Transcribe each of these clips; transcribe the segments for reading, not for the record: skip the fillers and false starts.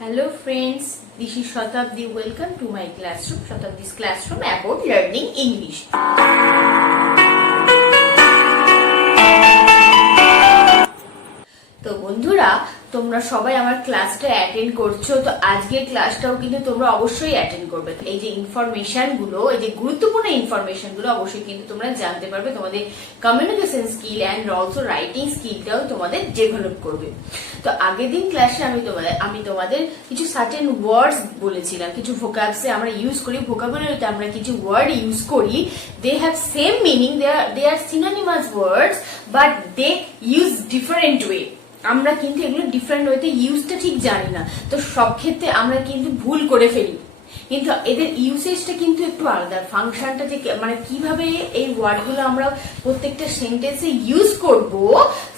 Hello friends, this is Shatabdi. Welcome to my classroom, Shatabdi's classroom about learning English. তো বন্ধুরা, তোমরা সবাই আমার ক্লাসটা অ্যাটেন্ড করছো, তো আজকের ক্লাসটাও কিন্তু তোমরা অবশ্যই অ্যাটেন্ড করবে। এই যে ইনফরমেশন গুলো, এই যে গুরুত্বপূর্ণ ইনফরমেশন গুলো অবশ্যই কিন্তু তোমরা জানতে পারবে। তোমাদের communication skill and also writing স্কিলটাও তোমাদের ডেভেলপ করবে। তো আগের দিন ক্লাসে আমি তোমাদের কিছু সার্টেন ওয়ার্ডস বলেছিলাম, কিছু ভোকাবসে আমরা ইউজ করি, ভোকাবুলারিতে আমরা কিছু ওয়ার্ড ইউজ করি, they have same meaning, they are synonymous words but they use different way. আমরা কিন্তু এগুলো ডিফারেন্ট ওয়েতে ইউজটা ঠিক জানি না, তো সব ক্ষেত্রে আমরা কিন্তু ভুল করে ফেলি, কিন্তু এদের ইউসেজটা কিন্তু একটু আলাদা। ফাংশনটা যে মানে কিভাবে এই ওয়ার্ডগুলো আমরা প্রত্যেকটা সেন্টেন্সে ইউজ করব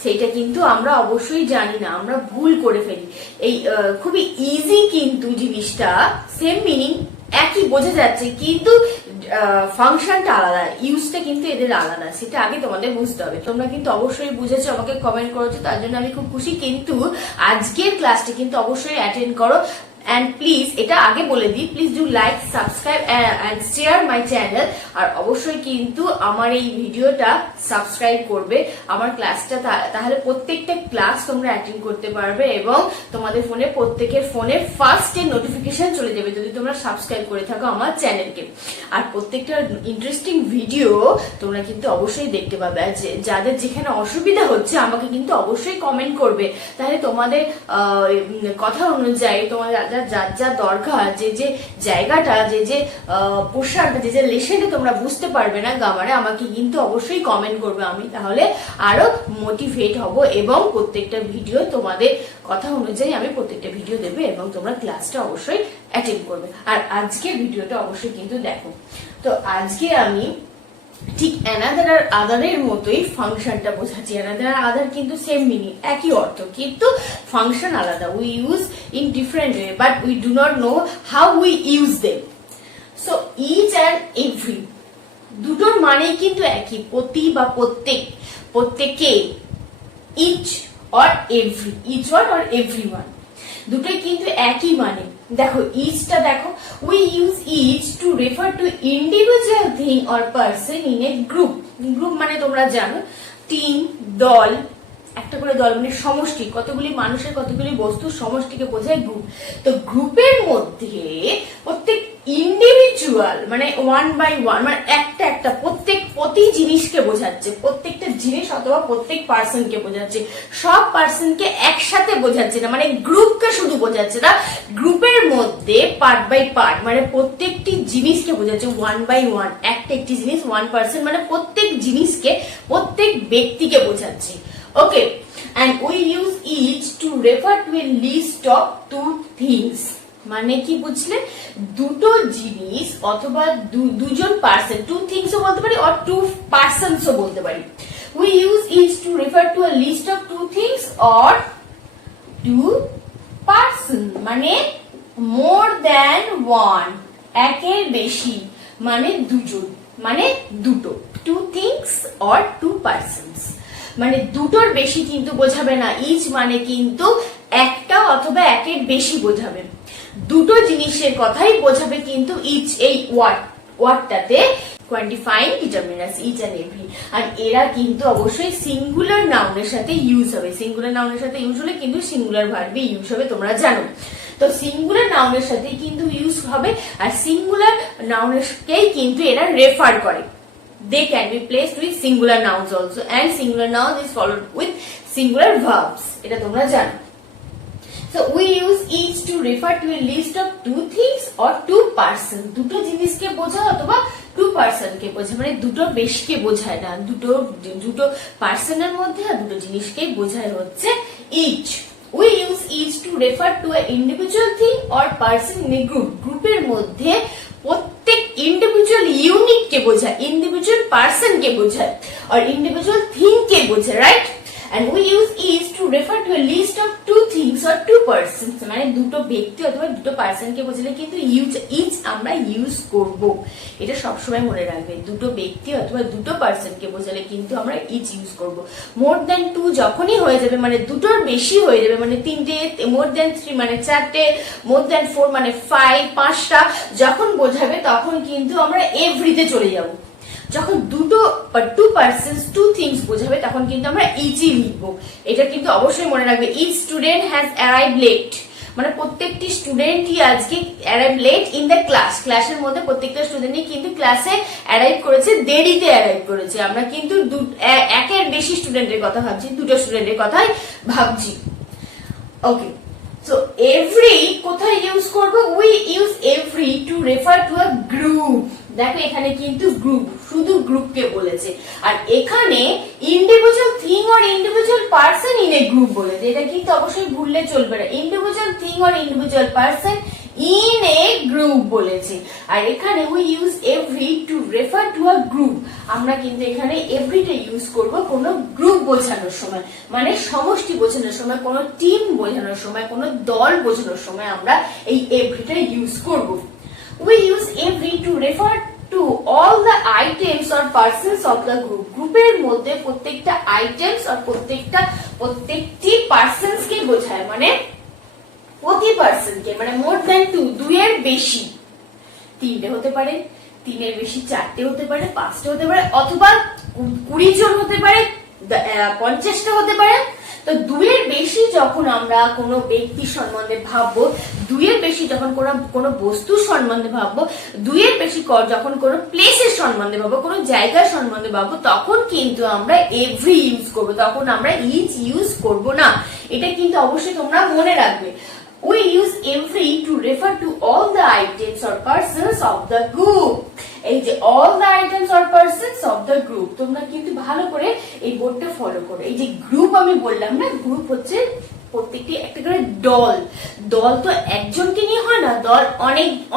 সেটা কিন্তু আমরা অবশ্যই জানি না, আমরা ভুল করে ফেলি। এই খুবই ইজি কিন্তু জিনিসটা, সেম মিনিং একই বোঝা যাচ্ছে, কিন্তু ফাংশনটা আলাদা, ইউজটা কিন্তু এদের আলাদা, সেটা আগে তোমাদের বুঝতে হবে। তোমরা কিন্তু অবশ্যই বুঝেছো, আমাকে কমেন্ট করেছো, তার জন্য আমি খুব খুশি। কিন্তু আজকের ক্লাসটা কিন্তু অবশ্যই অ্যাটেন্ড করো। And please, এটা আগে বলে দিই, please do like, subscribe and share my channel. আর অবশ্যই কিন্তু আমার এই ভিডিওটা সাবস্ক্রাইব করবে, আমার ক্লাসটা, তাহলে প্রত্যেকটা ক্লাস তোমরা অ্যাটেন্ড করতে পারবে এবং তোমাদের ফোনে, প্রত্যেকের ফোনে ফার্স্টে নোটিফিকেশন চলে যাবে যদি তোমরা সাবস্ক্রাইব করে থাকো আমার চ্যানেলকে। আর প্রত্যেকটা ইন্টারেস্টিং ভিডিও তোমরা কিন্তু অবশ্যই দেখতে পাবে। আর যাদের যেখানে অসুবিধা হচ্ছে আমাকে কিন্তু অবশ্যই কমেন্ট করবে, তাহলে তোমাদের কথা অনুযায়ী তোমাদের যা দরকার, যে জায়গাটা, যে পোর্শনটা, যে লেসনটা তোমরা বুঝতে পারবে না গ্রামারে, আমাকে কিন্তু অবশ্যই কমেন্ট করবে। আমি তাহলে আরো মোটিভেট হব এবং প্রত্যেকটা ভিডিও তোমাদের কথা অনুযায়ী আমি প্রত্যেকটা ভিডিও দেবে এবং তোমরা ক্লাসটা অবশ্যই অ্যাটেন্ড করবে। আর আজকের ভিডিওটা অবশ্যই কিন্তু দেখো। তো আজকে আমি ঠিক অ্যানাদার আর আদারের মতোই ফাংশনটা বোঝাচ্ছি। অ্যানাদার আর আদার কিন্তু সেম মিনিং, একই অর্থ, কিন্তু ফাংশন আলাদা। We use in different way but we do not know how we use them. So each and every দুটোর মানেই কিন্তু একই, প্রতি বা প্রত্যেক, প্রত্যেকে, each or every, each one or every one, দুটোই কিন্তু একই মানে। দেখো ইচটা দেখো, we use each to refer to individual thing or person in a group. Group মানে তোমরা জানো, টিম, দল, একটা করে দল মানে সমষ্টি, কতগুলি মানুষের কতগুলি বস্তুর সমষ্টিকে বোঝায় গ্রুপ। তো গ্রুপের মধ্যে প্রত্যেক ইন্ডিভিজুয়াল মানে ওয়ান বাই ওয়ান, মানে একটা একটা প্রতি জিনিসকে বোঝাচ্ছে, প্রত্যেকটা জিনিস অথবা প্রত্যেক পার্সনকে বোঝাচ্ছে, সব পার্সনকে একসাথে বোঝাচ্ছে না, মানে গ্রুপকে শুধু বোঝাচ্ছে না, গ্রুপের মধ্যে পার্ট বাই পার্ট মানে প্রত্যেকটি জিনিসকে বোঝাচ্ছে, ওয়ান বাই ওয়ান, একটা একটি জিনিস, ওয়ান পার্সন মানে প্রত্যেক জিনিসকে, প্রত্যেক ব্যক্তিকে বোঝাচ্ছে। ওকে, and we use each to refer to a list of two things, মানে কি বুঝলে, দুটো জিনিস অথবা দুজন পার্সন, টু থিংস ও বলতে পারি অর টু পার্সনস ও বলতে পারি। we use each to refer to a list of two things or two person, মানে more than one, একের বেশি, মানে দুজন, মানে দুটো, two things or two persons, মানে দুটোর বেশি কিন্তু বোঝাবে না। ইচ মানে কিন্তু একটা অথবা একের বেশি বোঝাবে, দুটো জিনিসের কথাই বোঝাবে কিন্তু ইচ, এই ওয়ার্ডটাতে কোয়ান্টিফাইং ডিটারমিনার্স ইচ এন্ড এভরি। আর এরা কিন্তু অবশ্যই সিঙ্গুলার নাউনের সাথে ইউজ হবে, সিঙ্গুলার নাউনের সাথে ইউজ হলে কিন্তু সিঙ্গুলার ভার্বে ইউজ হবে, তোমরা জানো। তো সিঙ্গুলার নাউনের সাথে কিন্তু ইউজ হবে, আর সিঙ্গুলার নাউনেরকেই কিন্তু এরা রেফার করে। They can be placed with singular nouns also, and singular noun is followed with singular verbs. এটা তোমরা জানো। So we use each to refer to a list of two things or two person, দুটো জিনিসকে বোঝায় অথবা two পার্সনকে বোঝায়, মানে দুটো বেশিকে বোঝায় না, দুটো পার্সনের মধ্যে আর দুটো জিনিসকে বোঝায় হচ্ছে each. We use each to refer to an individual thing or person in a group, গ্রুপের মধ্যে প্রত্যেক ইন্ডিভিজুয়াল ইউনিট কে বোঝায়, ইন্ডিভিজুয়াল পার্সন কে বোঝায় আর ইন্ডিভিজুয়াল থিং কে বোঝায়, right. and we use is to refer to a list of two things or two persons, মানে দুটো ব্যক্তি অথবা দুটো পার্সনকে বোঝালে কিন্তু ইজ আমরা ইউজ করব। এটা সবসময় মনে রাখবে, দুটো ব্যক্তি অথবা দুটো পার্সনকে বোঝালে কিন্তু আমরা ইজ ইউজ করব। মোর দ্যান টু যখনই হয়ে যাবে, মানে দুটোর বেশি হয়ে যাবে, মানে তিনটে, মোর দ্যান থ্রি মানে চারটে, মোর দ্যান ফোর মানে ফাইভ, পাঁচটা যখন বোঝাবে তখন কিন্তু আমরা এভরিতে চলে যাব। যখন দুটো টু পার্সনস টু থিংস বোঝাবে তখন কিন্তু আমরা ইজই লিখবো। এটা কিন্তু অবশ্যই মনে রাখবে। Each student has arrive late, মানে প্রত্যেকটি স্টুডেন্টই আজকে arrive late in the class, ক্লাসের মধ্যে প্রত্যেকটা স্টুডেন্টই কিন্তু ক্লাসে অ্যারাইভ করেছে, দেরিতে অ্যারাইভ করেছে। আমরা কিন্তু একের বেশি স্টুডেন্টের কথা ভাবছি, দুটো স্টুডেন্টের কথাই ভাবছি। ওকে, সো এভরি কোথায় ইউজ করব? We use every two refer to a group. দেখো এখানে কিন্তু গ্রুপ, শুধু গ্রুপকে বলেছে, আর এখানে individual thing or individual person in a group বলেছে। এটা কিন্তু অবশ্যই ভুললে চলবে না, individual thing or individual person in a group বলেছে। আর এখানে we use every two refer to a group. আমরা কিন্তু এখানে এভরিটা ইউজ করব কোন গ্রুপ বোঝানোর সময়, মানে সমষ্টি বোঝানোর সময়, কোন টিম বোঝানোর সময়, কোন দল বোঝানোর সময় আমরা এই এভরিটা ইউজ করব। We use every to refer to all the items or persons of the group. গ্রুপের মধ্যে প্রত্যেকটা আইটেমস আর প্রত্যেকটি পার্সনস কে বোঝায়, মানে প্রতি পার্সনকে, মানে মোর দ্যান টু, দুইয়ের বেশি, তিনটে হতে পারে, তিনের বেশি চারটে হতে পারে, পাঁচটা হতে পারে, অথবা 20 জন হতে পারে, 50টা হতে পারে। তো দুইয়ের বেশি যখন আমরা কোনো ব্যক্তির সম্বন্ধে ভাববো, দুইয়ের বেশি যখন কোনো বস্তুর সম্বন্ধে ভাববো, দুইয়ের বেশি যখন কোনো প্লেসের সম্বন্ধে ভাববো, কোনো জায়গার সম্বন্ধে ভাববো, তখন কিন্তু আমরা এভরি ইউজ করবো, তখন আমরা ইজ ইউজ করব না। এটা কিন্তু অবশ্যই তোমরা মনে রাখবে। We use every to refer to all the items or persons of the group. এই যে all the items or persons of the group, তোমরা কিন্তু ভালো করে এই বোর্ডটা ফলো করো। এই যে গ্রুপ আমি বললাম না, গ্রুপ হচ্ছে প্রত্যেকটি একটা করে দল। দল তো একজনকে নিয়ে হয় না, দল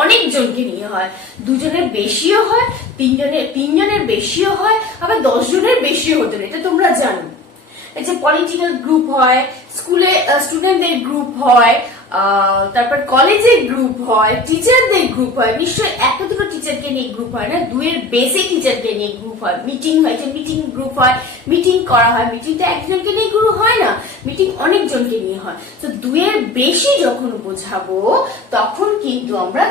অনেক জনকে নিয়ে হয়, দুজনের বেশিও হয়, তিনজনের বেশিও হয়, আবার 10 জনের বেশিও হতে পারে। এটা তোমরা জানো। এই যে পলিটিক্যাল গ্রুপ হয়, স্কুলে স্টুডেন্টদের গ্রুপ হয়, তারপর কলেজের গ্রুপ হয়, টিচারদের গ্রুপ হয়। নিশ্চয়ই একটা দুটো টিচারকে নিয়ে গ্রুপ হয় না, দুইয়ের বেশি টিচারকে নিয়ে গ্রুপ হয়। মিটিং হয়েছে, মিটিং গ্রুপ হয়, মিটিং করা হয়, মিটিংটা একজনকে নিয়ে গ্রুপ হয় না, মিটিং অনেকজনকে নিয়ে হয়। তো দুইয়ের বেশি যখন বোঝাবো তখন কিন্তু আমরা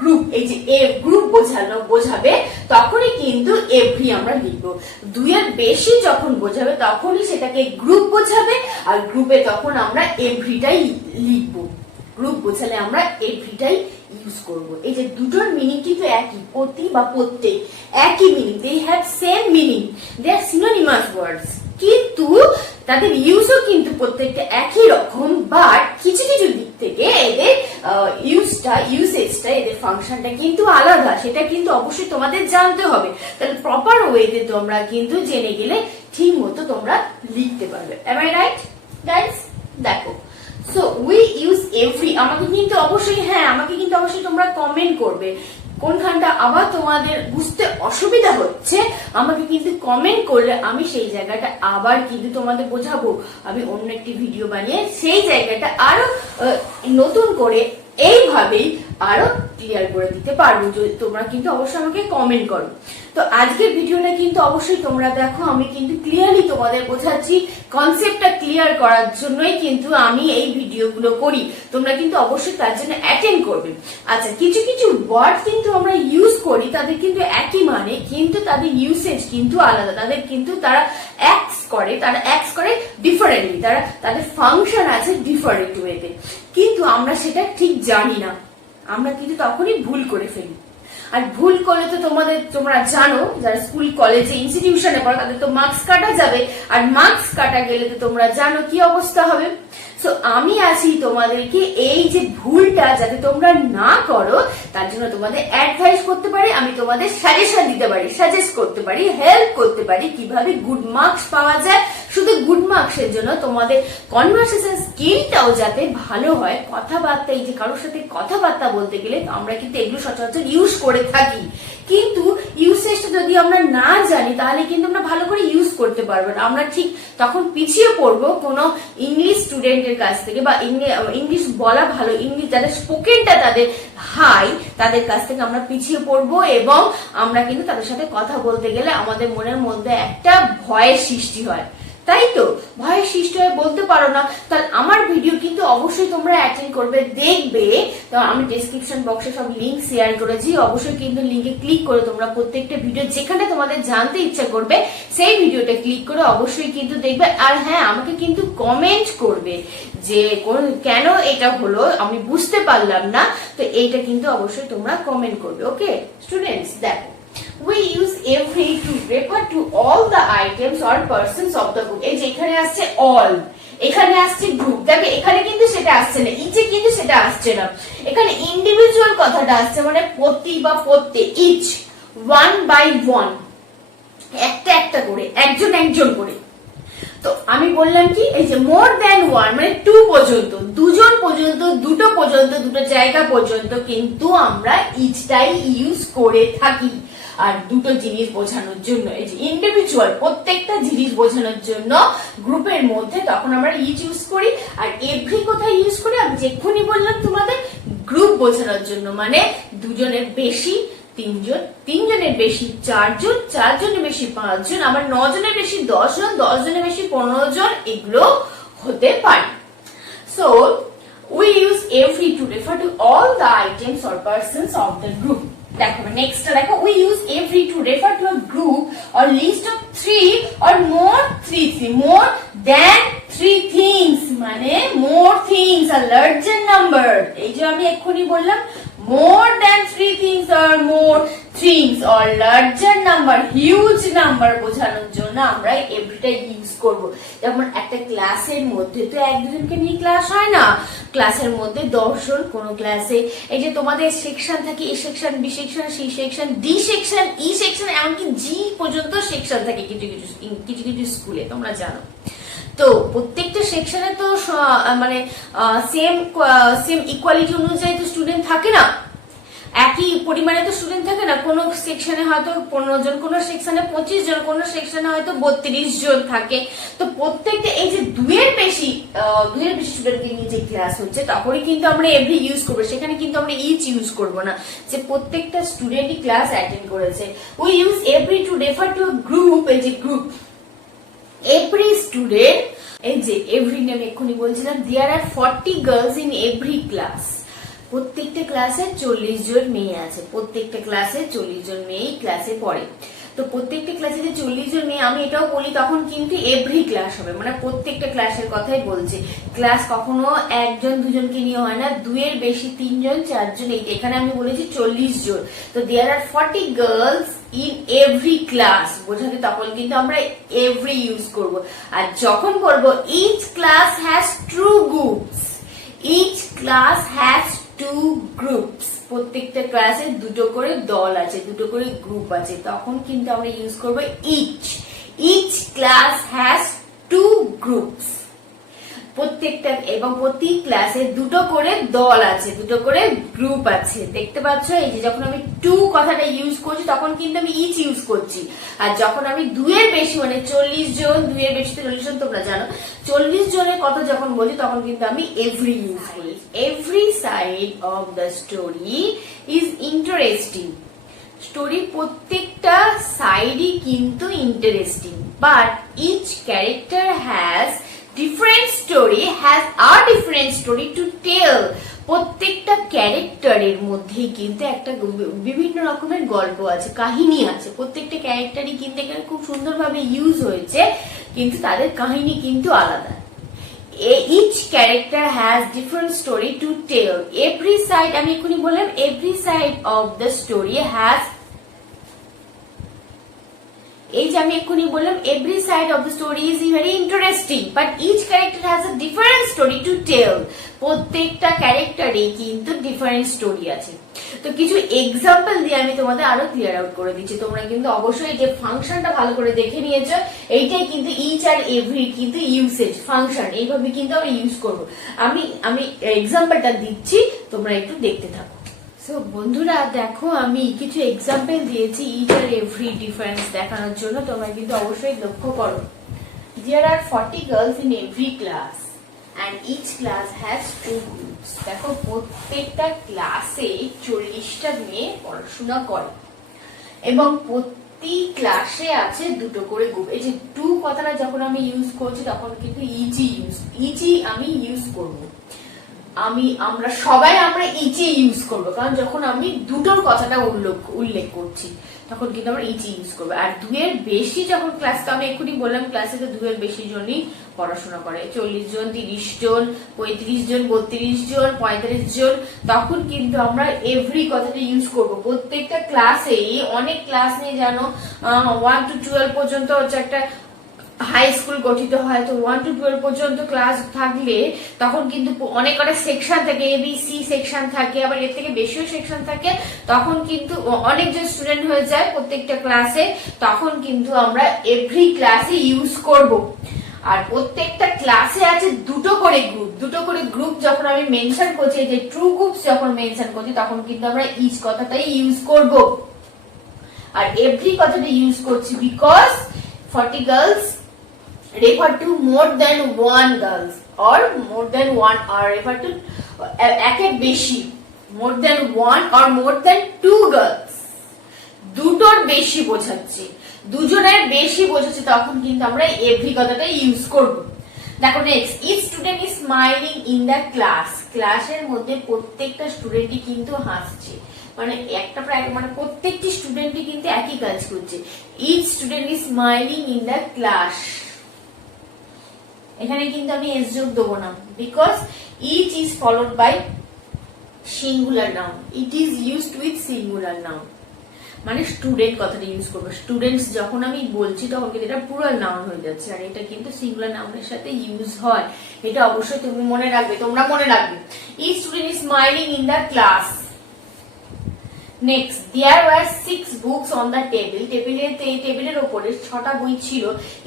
গ্রুপ, এই যে গ্রুপ বোঝাবে তখনই কিন্তু এভরি আমরা লিখবো। দুইয়ের বেশি যখন বোঝাবে তখনই সেটাকে গ্রুপ বোঝাবে, আর গ্রুপে তখন আমরা এভরিটাই লিখবো। গ্রুপ বোঝালে আমরা এভরিটাই ইউজ করব। এই যে দুটোর মিনিং কিন্তু একই, প্রতি বা প্রত্যেক একই meaning, they have same meaning, they are synonymous words, কিন্তু তাদের ইউজও কিন্তু প্রত্যেকটা একই রকম, বাট কিছু কিছু দিক থেকে এদের ইউসেজটা, এদের ফাংশনটা কিন্তু আলাদা। সেটা কিন্তু অবশ্যই তোমাদের জানতে হবে, তাহলে প্রপার ওয়েতে তোমরা কিন্তু জেনে গেলে ঠিক মতো তোমরা লিখতে পারবে। Am I right, guys? দেখো, সো উই ইউজ এভরি, আমাকে কিন্তু অবশ্যই তোমরা কমেন্ট করবে কোনখানটা আবার তোমাদের বুঝতে অসুবিধা হচ্ছে। আমাকে কিন্তু কমেন্ট করলে আমি সেই জায়গাটা আবার কিন্তু তোমাদের বোঝাবো। আমি অন্য একটি ভিডিও বানিয়ে সেই জায়গাটা আরো নতুন করে এইভাবেই আরো ক্লিয়ার করে দিতে পারবো, তোমরা কিন্তু অবশ্যই আমাকে কমেন্ট করো। তো আজকের ভিডিওটা কিন্তু অবশ্যই তোমরা দেখো, আমি কিন্তু ক্লিয়ারলি তোমাদের বোঝাচ্ছি, কনসেপ্টটা ক্লিয়ার করার জন্যই কিন্তু আমি এই ভিডিওগুলো করি। তোমরা কিন্তু অবশ্যই তার জন্য অ্যাটেন্ড করবে। আচ্ছা, কিছু কিছু ওয়ার্ড কিন্তু আমরা ইউজ করি, তাদের কিন্তু একই মানে, কিন্তু তাদের ইউসেজ কিন্তু আলাদা। তাদের কিন্তু তারা অ্যাক্টস করে ডিফারেন্টলি, তাদের ফাংশন আছে ডিফারেন্ট ওয়েতে, কিন্তু আমরা সেটা ঠিক জানি না। আমরা কিন্তু তখনই ভুল করে ফেলি। আর ভুল করলে তো তোমরা জানো, যারা স্কুল কলেজে ইনস্টিটিউশনে পড়ো তাদের তো মার্কস কাটা যাবে, আর মার্কস কাটা গেলে তো তোমরা জানো কি অবস্থা হবে। সো আমি আছি তোমাদেরকে এই যে ভুলটা যাতে তোমরা না করো তার জন্য তোমাদের অ্যাডভাইস করতে পারি, আমি তোমাদের সাজেশন দিতে পারি, সাজেস্ট করতে পারি, হেল্প করতে পারি কিভাবে গুড মার্কস পাওয়া যায়, শুধু গুড মার্কসের জন্য, তোমাদের কনভারসেশন স্কিলটাও যাতে ভালো হয়, কথাবার্তা, এই যে কারোর সাথে কথাবার্তা বলতে গেলে আমরা কিন্তু এগুলো সচরাচর ইউজ করে থাকি, কিন্তু ইউসেজটা যদি আমরা না জানি তাহলে কিন্তু আমরা ভালো করে ইউজ করতে পারবো না। আমরা ঠিক তখন পিছিয়ে পড়বো কোনো ইংলিশ স্টুডেন্টের কাছ থেকে, বা ইংলিশ বলা ভালো, ইংলিশ যাদের স্পোকেনটা তাদের হাই, তাদের কাছ থেকে আমরা পিছিয়ে পড়বো, এবং আমরা কিন্তু তাদের সাথে কথা বলতে গেলে আমাদের মনের মধ্যে একটা ভয়ের সৃষ্টি হয়, তাই তো? ভয়ের সৃষ্টি হয়, বলতে পারো না। তাহলে আমার ভিডিও কিন্তু অবশ্যই তোমরা অ্যাটেন্ড করবে, দেখবে। তো আমি ডেসক্রিপশন বক্সে সব লিংক শেয়ার করেছি, অবশ্যই কিন্তু লিংকে ক্লিক করে তোমরা প্রত্যেকটা ভিডিও যেখানে তোমাদের জানতে ইচ্ছা করবে সেই ভিডিওটা ক্লিক করে অবশ্যই কিন্তু দেখবে। আর হ্যাঁ, আমাকে কিন্তু কমেন্ট করবে যে কেন এটা হলো, আমি বুঝতে পারলাম না, তো এইটা কিন্তু অবশ্যই তোমরা কমেন্ট করবে। ওকে স্টুডেন্টস, দেখো, we use every to refer to all the items or persons of the group। এই যে এখানে আসছে all, এখানে আসছে গ্রুপ, দেখো এখানে কিন্তু সেটা আসছে না, ইচে কিন্তু সেটা আসছে না, এখানে ইন্ডিভিজুয়াল কথাটা আসছে, মানে প্রতি বা প্রত্যেক, ইচ, ওয়ান বাই ওয়ান, একটা একটা করে, একজন একজন করে। তো আমি বললাম কি, এই যে মোর দ্যান ওয়ান মানে টু পর্যন্ত, দুজন পর্যন্ত, দুটো পর্যন্ত, দুটো জায়গা পর্যন্ত কিন্তু আমরা ইচটাই ইউজ করে থাকি। আর দুটো জিনিস বোঝানোর জন্য, এই যে ইন্ডিভিজুয়াল প্রত্যেকটা জিনিস বোঝানোর জন্য গ্রুপের মধ্যে তখন আমরা ইচ ইউজ করি। আর এভরি কোথায় ইউজ করি, আমি যেক্ষুনি বললাম তোমাদের, গ্রুপ বোঝানোর জন্য, মানে দুজনের বেশি তিনজন, তিনজনের বেশি চারজন, চারজনের বেশি পাঁচজন, আবার 9 জনের বেশি 10 জন, 10 জনের বেশি 15 জন, এগুলো হতে পারে। So we use every to refer to all the items or persons of the group। দেখো নেক্সট, দেখো we use every to refer to a group or list of 3 or more more than 3 things, মানে more things, a larger number। এই যে আমি এক্ষুনি বললাম more than 3 things or more things or larger number, huge number বোঝানোর জন্য আমরা এভরিটা use করব। যেমন একটা ক্লাসের মধ্যে তো এক দুজনকে নিয়ে ক্লাস হয় না, ক্লাসের মধ্যে 10 জন, কোন ক্লাসে এই যে তোমাদের সেকশন থাকে, A section, B section, C section, D section, E section, এমনকি জি পর্যন্ত সেকশন থাকে কিছু কিছু স্কুলে, তোমরা জানো। তো প্রত্যেকটা সেকশনে তো মানে সেম ইকুয়ালিটি অনুযায়ী তো স্টুডেন্ট থাকে না, একই পরিমাণে তো স্টুডেন্ট থাকে না। কোন সেকশনে হয়তো 15 জন, কোন সেকশনে 25 জন, কোন সেকশনে হয়তো 32 জন থাকে। তো প্রত্যেকটা এই যে দুইয়ের বেশি স্টুডেন্টকে নিয়ে যে ক্লাস হচ্ছে, তখনই কিন্তু আমরা এভরি ইউজ করবো, সেখানে কিন্তু আমরা ইচ ইউজ করবো না, যে প্রত্যেকটা স্টুডেন্টই ক্লাস অ্যাটেন্ড করেছে। We use every two refer two group, এই যে গ্রুপ, এভরি স্টুডেন্ট, এই যে এভরি নেম এক্ষুনি বলছিলাম, দেয়ার আর 40 গার্লস ইন এভরি ক্লাস। প্রত্যেকটা ক্লাসে 40 জন মেয়ে আছে, প্রত্যেকটা ক্লাসে 40 জন মেয়ে ক্লাসে পড়ে। তো প্রত্যেকটা ক্লাসে যে 40 জন মেয়ে, আমি এটাও বলি তখন কিন্তু এভরি ক্লাস হবে, মানে প্রত্যেকটা ক্লাসের কথাই বলছে। ক্লাস কখনো একজন দুজনকে নিয়ে হয় না, দুইয়ের বেশি, 3 জন 4 জন, এখানে আমি বলেছি 40 জন। তো দেয়ার আর 40 গার্লস ইন এভরি ক্লাস বোঝাতে তখন কিন্তু আমরা এভরি ইউজ করব। আর যখন করব each class has 2 groups, each class has 2 groups, প্রত্যেকটা ক্লাসে দুটো করে দল আছে, দুটো করে গ্রুপ আছে, তখন কিন্তু আমরা ইউজ করব ইচ ক্লাস হ্যাজ 2 গ্রুপস, প্রত্যেকটা, এবং প্রতি ক্লাসে দুটো করে দল আছে, দুটো করে গ্রুপ আছে। দেখতে পাচ্ছ, এই যে যখন আমি 2 কথাটা ইউজ করছি তখন কিন্তু আমি ইচ ইউজ করছি। আর যখন আমি 2 এর বেশি, মানে 40 জন, 2 এর বেশি তো 40 জন, তোমরা জানো, 40 জনের কথা যখন বলি তখন কিন্তু আমি এভরি ইউজ করি। Every side of the story is interesting. Story প্রত্যেকটা সাইডই কিন্তু interesting, but each character has different story, has a different story to tell। প্রত্যেকটা ক্যারেক্টারের মধ্যে কিন্তু একটা বিভিন্ন রকমের গল্প আছে, কাহিনী আছে, প্রত্যেকটা ক্যারেক্টারই কিন্তু এখানে খুব সুন্দরভাবে ইউজ হয়েছে, কিন্তু তাদের কাহিনী কিন্তু আলাদা। each character has different story to tell। every side, আমি এক্ষুনি বললাম every side of the story has, এই যে আমি এক্ষুনি বললাম every side of the story is very interesting, but each character has a different story to tell. প্রত্যেকটা ক্যারেক্টারে কিন্তু ডিফারেন্ট স্টোরি আছে। তো কিছু এক্সাম্পল দিয়ে আমি তোমাদের আরো ক্লিয়ার আউট করে দিচ্ছি। তোমরা কিন্তু অবশ্যই যে ফাংশনটা ভালো করে দেখে নিয়েছো, এইটাই কিন্তু ইচ আর এভরি কিন্তু ইউসেজ ফাংশন, এইভাবে কিন্তু আমরা ইউজ করবো। আমি এক্সাম্পলটা দিচ্ছি, তোমরা একটু দেখতে থাকো। সো বন্ধুরা দেখো, আমি কিছু এক্সাম্পল দিয়েছি ইচ আর এভরি ডিফারেন্স দেখানোর জন্য, তোমরা কিন্তু অবশ্যই লক্ষ্য করো। There are 40 girls in every class and each class has 2 groups. দেখো প্রত্যেকটা ক্লাসে 40টা মেয়ে পড়াশোনা করে এবং প্রতি ক্লাসে আছে দুটো করে গ্রুপ। এই যে টু কথাটা যখন আমি ইউজ করছি তখন কিন্তু ইজি আমি ইউজ করব। আমরা সবাই ইচি ইউজ করব, কারণ যখন আমি দুটোর কথাটা উল্লেখ করছি তখন কিন্তু আমরা ইচি ইউজ করবো। আর 2-এর বেশি যখন ক্লাস, তো আমি এক্ষুনি বললাম ক্লাসে তো 2-এর বেশি জনই পড়াশোনা করে, 40 জন, 30 জন, 35 জন, 32 জন, 35 জন, তখন কিন্তু আমরা এভরি কথাটা ইউজ করব। প্রত্যেকটা ক্লাসে, অনেক ক্লাস নিয়ে জানো 1 to 12 পর্যন্ত হচ্ছে একটা হাই স্কুল গঠিত হয়। তো 1 to 12 পর্যন্ত ক্লাস থাকলে তখন কিন্তু অনেক কটা সেকশন থাকে, ABC সেকশন থাকে, আবার এর থেকে বেশিও সেকশন থাকে। তখন কিন্তু অনেকজন স্টুডেন্ট হয়ে যায় প্রত্যেকটা ক্লাসে, তখন কিন্তু আমরা এভরি ক্লাসে ইউজ করব। আর প্রত্যেকটা ক্লাসে আছে দুটো করে গ্রুপ যখন আমি মেনশন করছি, যে ট্রু গ্রুপস যখন মেনশন করছি তখন কিন্তু আমরা ইচ কথাটাই ইউজ করব। আর এভরি কথাটা ইউজ করছি because 40 girls refer to more than one girls or more than one, or refer to একের বেশি, more than one or more than two girls, দুটোর বেশি বোঝাচ্ছে, দুজনের বেশি বোঝাচ্ছে, তখন কিন্তু আমরা এভরি কথাটা ইউজ করব। দেখো next, each student is smiling in the class, ক্লাসের মধ্যে প্রত্যেকটা স্টুডেন্টই কিন্তু হাসছে, মানে একটা প্রায় মানে প্রত্যেকটি স্টুডেন্টই কিন্তু একই কাজ করছে। each student is smiling in the class, এখানে কিন্তু আমি এস যোগ দেবো না, because each is followed by singular noun, it is used with singular noun, মানে স্টুডেন্ট কথাটা ইউজ করবো। স্টুডেন্টস যখন আমি বলছি তখন কিন্তু এটা প্লুরাল নাউন হয়ে যাচ্ছে, আর এটা কিন্তু সিঙ্গুলার নাউনের সাথে ইউজ হয়, এটা অবশ্যই তুমি মনে রাখবে, তোমরা মনে রাখবে। each student is smiling in the class. Next, there were 6 books on the table. টেবিলের উপরে 6টা বই ছিল।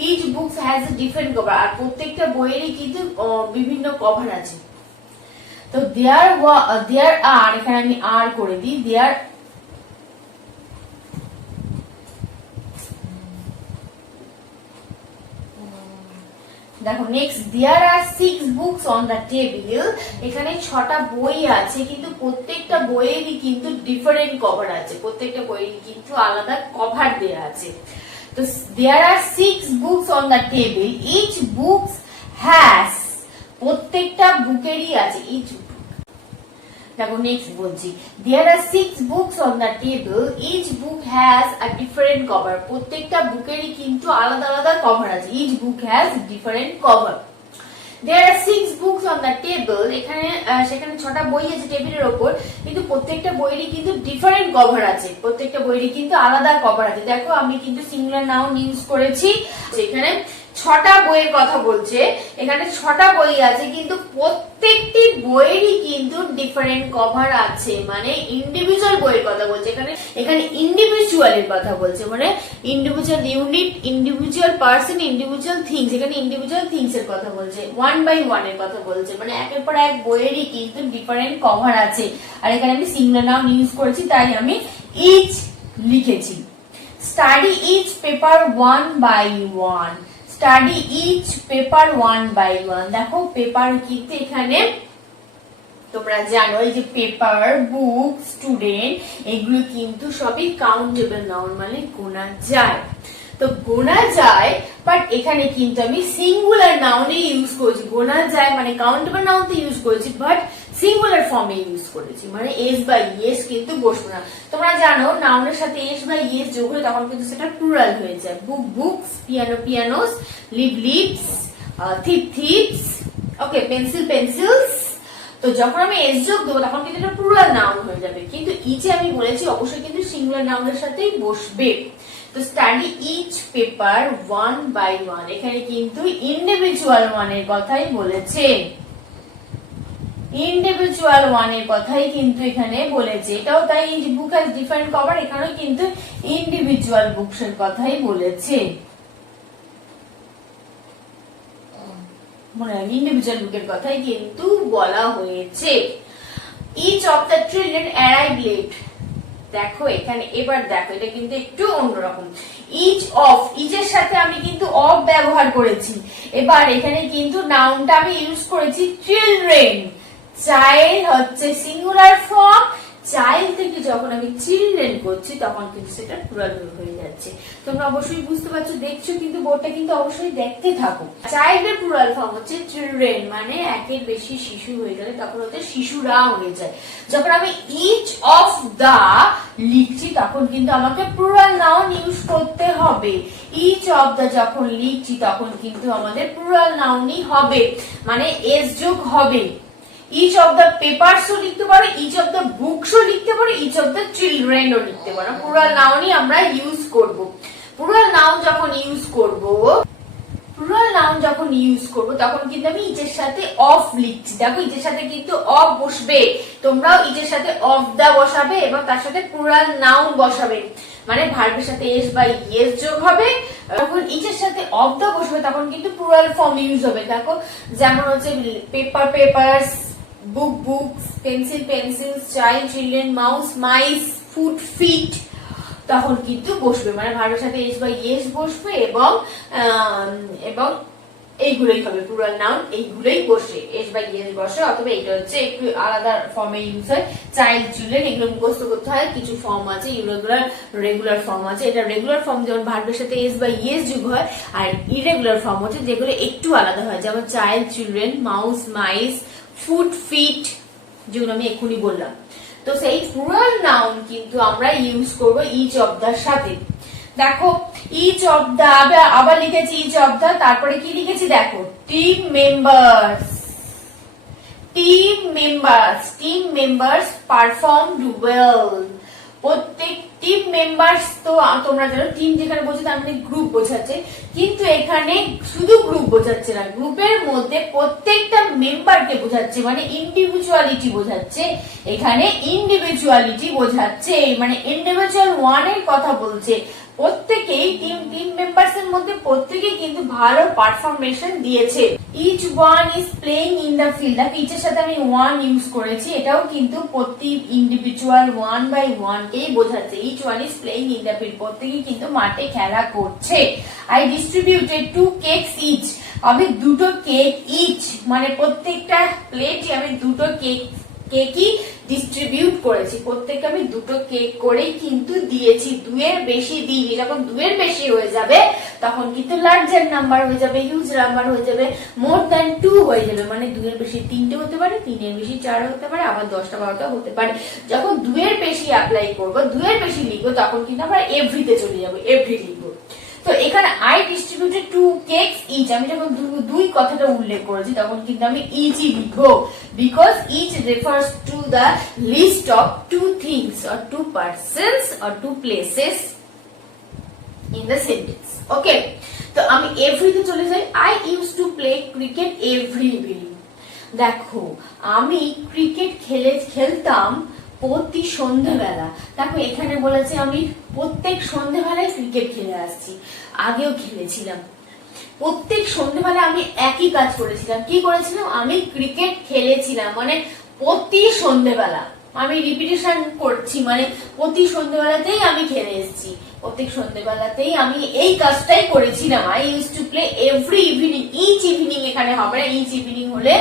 Each book has a different cover, আর প্রত্যেকটা বইয়েরই কিন্তু বিভিন্ন কভার আছে। তো there are, এখানে আমি আর করে দিই, there দেখো next, there are 6 books on the table, এখানে 6টা বই আছে, কিন্তু প্রত্যেকটা বইয়েরই কিন্তু ডিফারেন্ট কভার আছে, প্রত্যেকটা বইয়েরই কিন্তু আলাদা কভার দেয়া আছে। তো there are 6 books on the table, each book has, প্রত্যেকটা বুকেরই আছে each। দেখো নেক্সট বলছি, there are 6 books on the table, each book has a different cover, প্রত্যেকটা বুকেরই কিন্তু আলাদা আলাদা কভার আছে, each book has different cover. There are 6 books on the table, সেখানে 6টা বই আছে টেবিলের উপর, কিন্তু প্রত্যেকটা বইয়েরই কিন্তু ডিফারেন্ট কভার আছে, প্রত্যেকটা বইয়েরই কিন্তু আলাদা কভার আছে। দেখো আমি কিন্তু সিঙ্গুলার নাউন ইউজ করেছি, এখানে 6টা বইয়ের কথা বলছে, এখানে 6টা বই আছে, কিন্তু প্রত্যেকটি বইয়েরই কিন্তু ডিফারেন্ট কভার আছে, মানে ইন্ডিভিজুয়াল বইয়ের কথা বলছে, এখানে ইন্ডিভিজুয়ালের কথা বলছে, মানে individual unit, individual person, individual things, এখানে ইন্ডিভিজুয়াল থিংস এর কথা বলছে, 1 by 1 এর কথা বলছে, মানে একের পর এক বইয়েরই কিন্তু ডিফারেন্ট কভার আছে। আর এখানে আমি সিঙ্গুলার নাউন ইউজ করেছি, তাই আমি ইচ লিখেছি। Study each paper 1 by 1, study each paper 1 by 1, দেখো পেপার কিন্তু এখানে তোমরা জানো এই যে পেপার, বুক, স্টুডেন্ট, এগুলো কিন্তু সবই কাউন্টেবল নাউন, মানে গোনা যায়। তো গোনা যায়, বাট এখানে কিন্তু আমি সিঙ্গুলার নাউনে ইউজ করেছি, গোনা যায় মানে কাউন্টেবল নাউন তো ইউজ করেছি, বাট সিঙ্গুলার ফর্মে ইউজ করেছি, মানে এস বাই ইয়েস কিন্তু বসবে না। তোমরা জানো নাউনের সাথে এস বাই ইয়েস যোগ হলে তখন কিন্তু সেটা প্লুরাল হয়ে যায়, book books, piano pianos, leaf leaves, thief thieves, okay, pencil pencils. তো যখন আমি এস যোগ দেবো তখন কিন্তু এটা প্লুরাল নাউন হয়ে যাবে, কিন্তু ইচে আমি বলেছি অবশ্যই কিন্তু সিঙ্গুলার নাউনের সাথেই বসবে। তো স্টাডি ইচ পেপার 1 by 1, এখানে কিন্তু ইন্ডিভিজুয়াল ওয়ানের কথাই বলেছে। ইন্ডিভিজুয়াল ওয়ানের কথাই কিন্তু এখানে বলেছে, এটাও তাই বুক হ্যাজ ডিফারেন্ট কভার, এখানেও কিন্তু ইন্ডিভিজুয়াল বুকস এর কথাই বলেছে, মনে হয় ইন্ডিভিজুয়াল বুকের কথাই কিন্তু বলা হয়েছে। Each of the children arrive late, দেখো এখানে এবার দেখো এটা কিন্তু একটু অন্যরকম। ইচ অফ, ইচের সাথে আমি কিন্তু অফ ব্যবহার করেছি, এবার এখানে কিন্তু নাউনটা আমি ইউজ করেছি চিলড্রেন। চাইল্ড হচ্ছে সিঙ্গুলার ফর্ম, চাইল্ড থেকে যখন আমি চিলড্রেন করছি তখন কিন্তু সেটা প্লুরাল হয়ে যাচ্ছে। তোমরা অবশ্যই বুঝতে পারছো, দেখছো কিন্তু বোর্ডটা কিন্তু অবশ্যই দেখতে থাকো। চাইল্ডের প্লুরাল ফর্ম হচ্ছে চিলড্রেন, মানে একের বেশি শিশু হয়ে গেলে তখন হচ্ছে শিশুরা হয়ে যায়। যখন আমি ইচ অফ দা লিখছি তখন কিন্তু আমাকে প্লুরাল নাউন ইউজ করতে হবে। ইচ অফ দা যখন লিখছি তখন কিন্তু আমাদের প্লুরাল নাউনই হবে, মানে এস যোগ হবে। ইচ অফ দ্য পেপারসও লিখতে পারো, ইচ অফ দ্য বুকসও লিখতে পারো, ইচ অফ দ্য চিলড্রেনও লিখতে পারো। প্লুরাল নাউনই আমরা ইউজ করব। প্লুরাল নাউন যখন ইউজ করব, প্লুরাল নাউন যখন ইউজ করব তখন কিন্তু আমি ইচের সাথে অফ লিখছি। দেখো ইচের সাথে কিন্তু অফ বসবে, তোমরাও ইচের সাথে অফ দা বসাবে এবং তার সাথে প্লুরাল নাউন বসাবে, মানে ভার্বের সাথে এস বা ইএস যোগ হবে। যখন ইচের সাথে অফ দা বসবে তখন কিন্তু প্লুরাল ফর্ম ইউজ হবে। দেখো যেমন হচ্ছে পেপার পেপারস, বুক books, pencil pencils, child children, mouse মাইস, foot fit, তখন কিন্তু বসবে, মানে ভার্বের সাথে এস বা ইএস বসবে এবং এইগুলোই হবে প্লুরাল নাউন, এইগুলোই বসে এস বা ইএস বসে। অথবা এটা হচ্ছে একটু আলাদা ফর্মে ইউজ হয়, চাইল্ড চিলড্রেন এগুলো মুখস্থ করতে হয়। কিছু ফর্ম আছে ইরেগুলার, রেগুলার ফর্ম আছে। এটা রেগুলার ফর্ম যেমন ভার্বের সাথে এস বা ইএস যোগ হয়, আর ইরেগুলার ফর্ম হচ্ছে যেগুলো একটু আলাদা হয়, যেমন child children, mouse মাইস, foot fit, যেগুলো আমি এক্ষুনি বললাম। তো সেই প্লুরাল নাউন কিন্তু আমরা ইউজ করব ইচ অফ দার সাথে। দেখো ইচ অফ দা, আবার লিখেছি ইচ অফ দা, তারপরে কি লিখেছি দেখো, team members, team members, team members performed well. প্রত্যেক টিম মেম্বার্স তো তোমরা জানো টিম যেখানে বোঝাচ্ছে তার মানে গ্রুপ বোঝাচ্ছে, কিন্তু এখানে শুধু গ্রুপ বোঝাচ্ছে না, গ্রুপের মধ্যে প্রত্যেকটা মেম্বারকে বোঝাচ্ছে, মানে ইন্ডিভিজুয়ালিটি বোঝাচ্ছে। এখানে ইন্ডিভিজুয়ালিটি বোঝাচ্ছে, মানে ইন্ডিভিজুয়াল ওয়ানের কথা বলছে। প্রত্যেকেই টিম মেম্বার্স এর মধ্যে প্রত্যেকেই কিন্তু ভালো পারফরমেশন দিয়েছে। Each one is playing in the field, দেখো ইচের সাথে আমি ওয়ান ইউজ করেছি, এটাও কিন্তু প্রতি ইন্ডিভিজুয়াল ওয়ান বাই ওয়ান কেই বোঝাচ্ছে। Each one is playing in the field, প্রত্যেকেই কিন্তু মাঠে খেলা করছে। আই ডিস্ট্রিবিউটেড 2 কেকস ইচ, আমি 2টো কেক ইচ, মানে প্রত্যেকটা প্লেটে আমি 2টো কেকই ডিস্ট্রিবিউট করেছি, প্রত্যেককে আমি 2টো কেক করেই কিন্তু দিয়েছি। 2 এর বেশি দিইনি, যখন 2 এর বেশি হয়ে যাবে তখন কিন্তু লার্জার নাম্বার হয়ে যাবে, হিউজ নাম্বার হয়ে যাবে, মোর দ্যান 2 হয়ে যাবে, মানে 2 এর বেশি 3টে হতে পারে, 3 এর বেশি 4 হতে পারে, আবার 10টা 12টা হতে পারে। যখন 2 এর বেশি অ্যাপ্লাই করব, 2 এর বেশি লিখবো, তখন কিন্তু আমরা এভরিতে চলে যাবো, এভরি লিখবো। তো এখানে আই ডিস্ট্রিবিউটেড 2 কেকস ইচ, আমি যখন দুই কথাটা উল্লেখ করেছি তখন কিন্তু আমি ইচই লিখবো, because each refers to the list of 2 things or 2 persons or 2 places in the sentence. Okay, তো আমি এভরিতে চলে যাই। I use to play cricket every evening, দেখো আমি ক্রিকেট খেলতাম প্রতি সন্ধ্যাবেলা। দেখো এখানে বলেছে আমি প্রত্যেক সন্ধ্যাবেলায় ক্রিকেট খেলে আসছি, আগেও খেলেছিলাম। প্রত্যেক সন্ধ্যাবেলা আমি একই কাজ করেছিলাম, কি করেছিলাম, আমি ক্রিকেট খেলেছিলাম, মানে প্রতি সন্ধ্যাবেলা আমি রিপিটেশন করছি, মানে প্রতি সন্ধ্যাবেলাতেই আমি খেলে এসেছি, প্রত্যেক সন্ধ্যাবেলাতেই আমি এই কাজটাই করেছিলাম। I use to play every evening, each evening এখানে হবে না, ইচ ইভিনিং হলে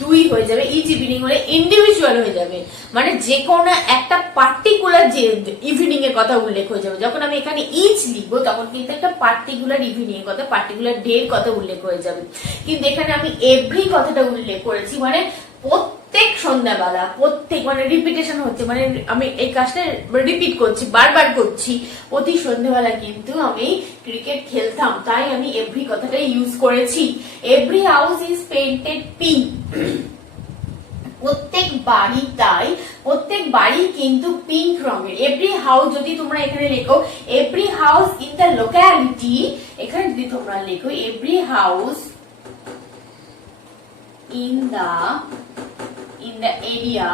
2 হয়ে যাবে, ইচ ইভিনিং হলে ইন্ডিভিজুয়াল হয়ে যাবে, মানে যে কোনো একটা পার্টিকুলার যে ইভিনিং এর কথা উল্লেখ হয়ে যাবে। যখন আমি এখানে ইচ লিখবো তখন কিন্তু একটা পার্টিকুলার ইভিনিং এর কথা, পার্টিকুলার ডে এর কথা উল্লেখ হয়ে যাবে, কিন্তু এখানে আমি এভরি কথাটা উল্লেখ করেছি, মানে প্রত্যেক সন্ধ্যাবেলা, প্রত্যেক মানে রিপিটেশন হচ্ছে, মানে আমি এই কাজটা রিপিট করছি, বারবার করছি, প্রতি সন্ধ্যাবেলা কিন্তু আমি ক্রিকেট খেলতাম, তাই আমি এভরি কথাটা ইউজ করেছি। Every house is painted pink, প্রত্যেক বাড়ি, তাই প্রত্যেক বাড়ি কিন্তু পিঙ্ক রঙের। এভরি হাউস যদি তোমরা এখানে লেখো every house in the locality, এখানে যদি তোমরা লেখো every house in the in the area,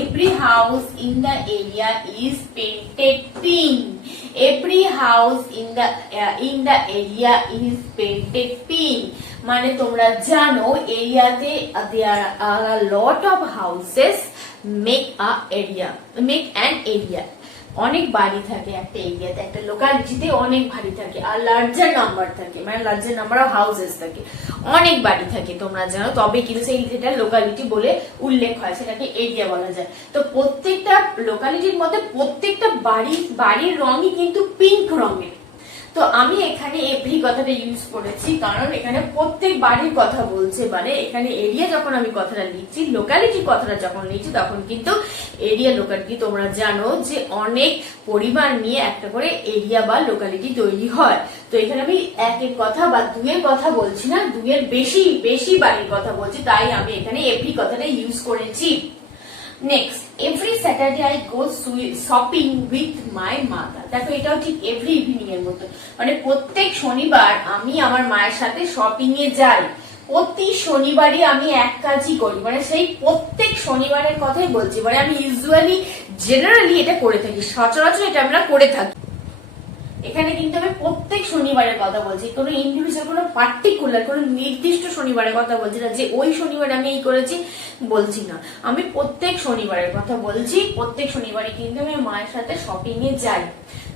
every house in the area is painted pink. Every house in the area is painted pink. মানে তোমরা জানো এরিয়াতে there are a lot of houses make an area. অনেক বাড়ি থাকে একটা এরিয়াতে, একটা লোকালিটিতে অনেক বাড়ি থাকে, আর লার্জার নাম্বার থাকে, মানে লার্জার নাম্বার অফ হাউসেস থাকে, অনেক বাড়ি থাকে তোমরা জানো, তবে কিন্তু সেই যেটা লোকালিটি বলে উল্লেখ হয় সেটাকে এরিয়া বলা যায়। তো প্রত্যেকটা লোকালিটির মধ্যে প্রত্যেকটা বাড়ির রঙই কিন্তু পিঙ্ক রঙের। তো আমি এখানে এভরি কথাটা ইউজ করেছি কারণ এখানে প্রত্যেক বাড়ির কথা বলছে, মানে এখানে এরিয়া যখন আমি কথাটা লিখছি, লোকালিটির কথাটা যখন লিখছি তখন কিন্তু এরিয়া লোকালিটি তোমরা জানো যে অনেক পরিমাণ নিয়ে একটা করে এরিয়া বা লোকালিটি তৈরি হয়। তো এখানে আমি একের কথা বা দুয়ের কথা বলছি না, দুয়ের বেশি বাড়ির কথা বলছি, তাই আমি এখানে এভরি কথাটা ইউজ করেছি। Next, every Saturday I go shopping with my mother. দেখো এটাও ঠিক এভরি ইভিনিং এর মতো, মানে প্রত্যেক শনিবার আমি আমার মায়ের সাথে শপিং এ যাই। প্রতি শনিবারই আমি এক কাজই করি, মানে সেই প্রত্যেক শনিবারের কথাই বলছি, মানে আমি জেনারেলি এটা করে থাকি, সচরাচর এটা আমরা করে থাকি। এখানে কিন্তু আমি প্রত্যেক শনিবারের কথা বলছি, কোনো ইন্ডিভিজুয়াল কোনো পার্টিকুলার কোনো নির্দিষ্ট শনিবারের কথা বলছি না যে ওই শনিবার আমি এই করেছি বলছি না, আমি প্রত্যেক শনিবারের কথা বলছি। প্রত্যেক শনিবারে কিন্তু আমি মায়ের সাথে শপিং এ যাই,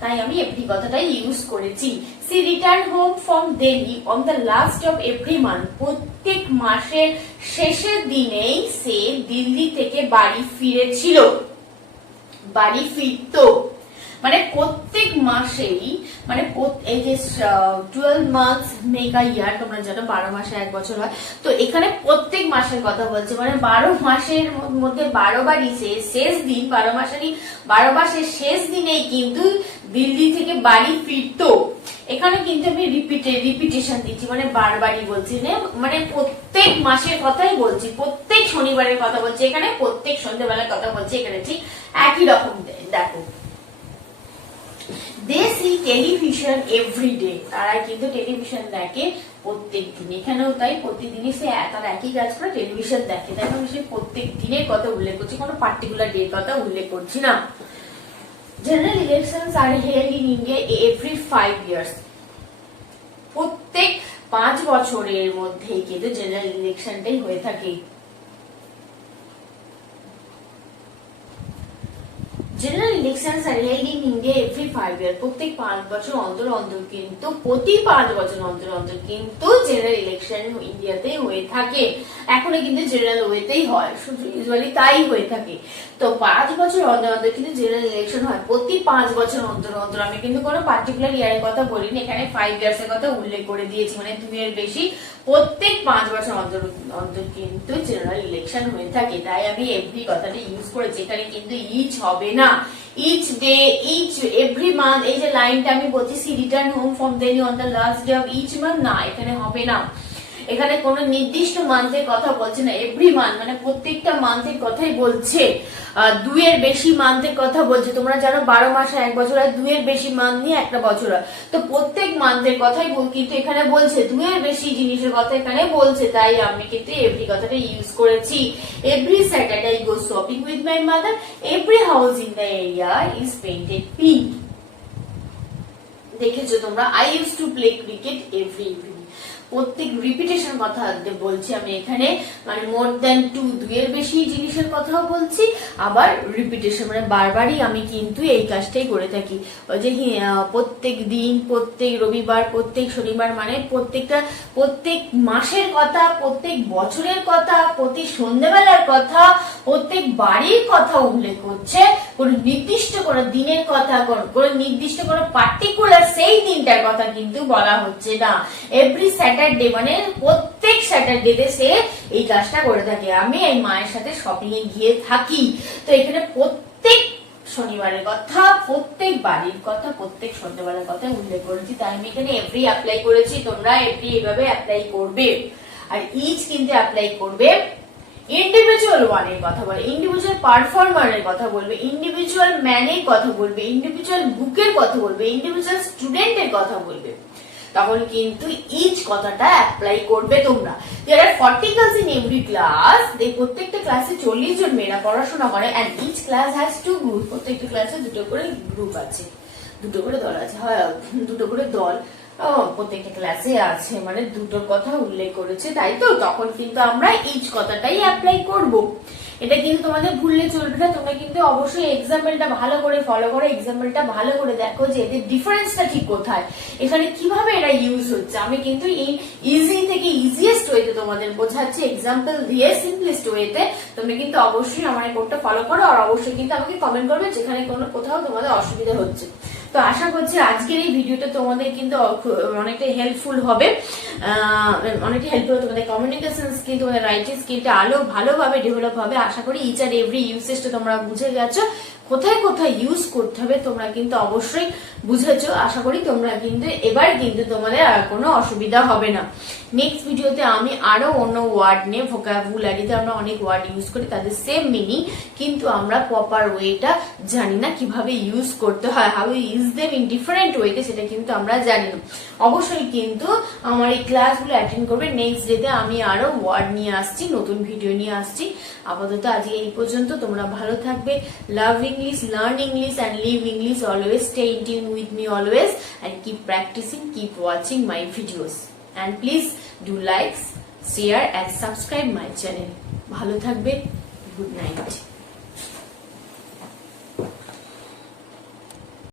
তাই আমি এভরি কথাটাই ইউজ করেছি। She return home from Delhi on the last of every month. প্রত্যেক মাসের শেষের দিনেই সে দিল্লি থেকে বাড়ি ফিরেছিল, বাড়ি ফিরতো, মানে প্রত্যেক মাসেই, মানে এই যে 12 months মেক আ ইয়ার, তোমরা জানো 12 মাসে এক বছর হয়, তো এখানে প্রত্যেক মাসের কথা বলছে, মানে 12 মাসের মধ্যে 12 বারই শেষ দিন, 12 মাসের শেষ দিনেই কিন্তু দিল্লি থেকে বাড়ি ফিরতো। এখানে কিন্তু আমি রিপিটেশন দিচ্ছি, মানে বারবারই বলছি না, মানে প্রত্যেক মাসের কথাই বলছি, প্রত্যেক শনিবারের কথা বলছি, এখানে প্রত্যেক সন্ধ্যেবেলার কথা বলছি, এখানে ঠিক একই রকম। দেখো, they see television every day, তারা কিন্তু টেলিভিশন দেখে প্রত্যেক দিন। এখানেও তাই, প্রতিদিনই সে তারা একই কাজ করে টেলিভিশন দেখে। দেখো আমি সে প্রত্যেক দিনের কথা উল্লেখ করছি, কোনো পার্টিকুলার ডে কথা উল্লেখ করছি না। General elections are held in India every 5 years। প্রত্যেক 5 বছরের মধ্যেই কিন্তু জেনারেল ইলেকশনটাই হয়ে থাকে। General elections are held in India every 5 years। প্রত্যেক 5 বছর অন্তর অন্তর কিন্তু, প্রতি 5 বছর অন্তর অন্তর কিন্তু জেনারেল ইলেকশন ইন্ডিয়াতে হয়ে থাকে। এখনো কিন্তু জেনারেল ওয়েতেই হয়, ইউজুয়ালি তাই হয়ে থাকে। তো 5 বছর অন্তর অন্তর কিন্তু জেনারেল ইলেকশন হয়, প্রতি 5 বছর অন্তর অন্তর। আমি কিন্তু কোনো পার্টিকুলার ইয়ারের কথা বলিনি, এখানে 5 years এর কথা উল্লেখ করে দিয়েছি, মানে 2 এর বেশি প্রত্যেক 5 বছর অন্তর অন্তর কিন্তু জেনারেল ইলেকশন হয়ে থাকে, তাই আমি এভরি কথাটা ইউজ করেছি। এখানে কিন্তু ইচ হবে না, each day, each every month, এই যে লাইনটা আমি বলছি she return home from Delhi on the last day of each month, না এখানে হবে না। এখানে কোনো নির্দিষ্ট মান্থের কথা বলছে না, এভরি মান্থ মানে প্রত্যেকটা মান্থের কথাই বলছে। 2 এর বেশি মান্থের কথা বলছে, তোমরা জানো 12 মাসে এক বছর হয়, 2 এর বেশি মান্থ নিয়ে একটা বছর হয়, তো প্রত্যেক মান্থের কথাই কিন্তু এখানে বলছে, 2 এর বেশি জিনিসের কথা এখানে বলছে, তাই আমি কিন্তু এভরি কথাটা ইউজ করেছি। Every Saturday I go shopping with my mother, every house in the area is painted pink. দেখেছো তোমরা, I use to play cricket every evening. প্রত্যেক রিপিটেশন কথা বলছি আমি এখানে, মানে মোর দ্যান 2 এর বেশি জিনিসের কথাও বলছি, আবার রিপিটেশন মানে বারবারই আমি কিন্তু এই কাজটাই করে থাকি। ওই যে প্রত্যেক দিন, প্রত্যেক রবিবার, প্রত্যেক শনিবার, মানে প্রত্যেক মাসের কথা, প্রত্যেক বছরের কথা, প্রতি সন্ধ্যেবেলার কথা, প্রত্যেক বাড়ির কথা উল্লেখ করছে, কোন নির্দিষ্ট কোন দিনের কথা, কোন নির্দিষ্ট কোন পার্টিকুলার সেই দিনটার কথা কিন্তু বলা হচ্ছে না। এভরি স্যাটারডে মানে প্রত্যেক স্যাটারডে সে এই কাজটা করে থাকে। আমি এই মায়ের সাথে শপিং এ গিয়ে থাকি, তো এখানে প্রত্যেক শনিবারের কথা, প্রত্যেক বাড়ির কথা, প্রত্যেক সন্ধ্যাবেলার কথা উল্লেখ করেছি, তাই আমি এখানে এভরি অ্যাপ্লাই করেছি। তোমরা এভরি এভাবে অ্যাপ্লাই করবে, আর ইচ কিন্তু অ্যাপ্লাই করবে। ইন্ডিভিজুয়াল ওয়ানের কথা বলে, ইন্ডিভিজুয়াল পারফর্মারের কথা বলবে, ইন্ডিভিজুয়াল ম্যানের কথা বলবে, ইন্ডিভিজুয়াল বুকের কথা বলবে, ইন্ডিভিজুয়াল স্টুডেন্টের কথা বলবে। তখন কিন্তু ইচ কথাটা অ্যাপ্লাই করবে তোমরা। There are 40 girls in every class. প্রত্যেকটা ক্লাসে 40 জন মেয়েরা পড়াশোনা করে and each class has 2 groups. প্রত্যেকটা ক্লাসে দুটো করে গ্রুপ আছে, দুটো করে দল আছে, হয় দুটো করে দল প্রত্যেকটা ক্লাসে আছে, মানে দুটোর কথা উল্লেখ করেছে, তাই তো? তখন কিন্তু আমরা ইচ কথাটাই অ্যাপ্লাই করব। এটা কিন্তু তোমাদের ভুললে চলবে না। তোমরা কিন্তু অবশ্যই এক্সাম্পলটা ভালো করে ফলো করো, এক্সাম্পলটা ভালো করে দেখো যে এদের ডিফারেন্সটা ঠিক কোথায়, এখানে কিভাবে এটা ইউজ হচ্ছে। আমি কিন্তু এই ইজি থেকে ইজিয়েস্ট ওয়েতে তোমাদের বোঝাচ্ছি, এক্সাম্পল দিয়ে সিম্পলেস্ট ওয়েতে। তোমরা কিন্তু অবশ্যই আমার এই কোডটা ফলো করো আর অবশ্যই কিন্তু আমাকে কমেন্ট করবে যেখানে কোনো কোথাও তোমাদের অসুবিধা হচ্ছে। তো আশা করছি আজকের এই ভিডিওটা তোমাদের কিন্তু অনেকটা হেল্পফুল হবে, অনেকটা হেল্পফুল। তোমাদের কমিউনিকেশন স্কিল, তোমাদের রাইটিং স্কিলটা ভালোভাবে ডেভেলপ হবে। আশা করি ইচ আর এভরি ইউসেজটা তোমরা বুঝে গেছো, কোথায় কোথায় ইউজ করতে হবে তোমরা কিন্তু অবশ্যই বুঝেছো। আশা করি তোমরা কিন্তু এবার কিন্তু তোমাদের আর কোনো অসুবিধা হবে না। নেক্সট ভিডিওতে আমি আরো অন্য ওয়ার্ড নিয়ে, ভোকাবুলারিতে আমরা অনেক ওয়ার্ড ইউজ করি, তাদের সেম মিনিং কিন্তু আমরা প্রপার ওয়েটা জানি না কিভাবে ইউজ করতে হয়, how you use them in different ওয়েতে, সেটা কিন্তু আমরা জানি না। অবশ্যই কিন্তু আমার এই ক্লাসগুলো অ্যাটেন্ড করবে। নেক্সট ডেতে আমি আরো ওয়ার্ড নিয়ে আসছি, নতুন ভিডিও নিয়ে আসছি। আপাতত আজকে এই পর্যন্ত। তোমরা ভালো থাকবে। লাভ English, learn English and live English. Always stay in tune with me always and keep practicing, keep watching my videos. And please do like, share and subscribe my channel. ভালো থাকবে। Good night.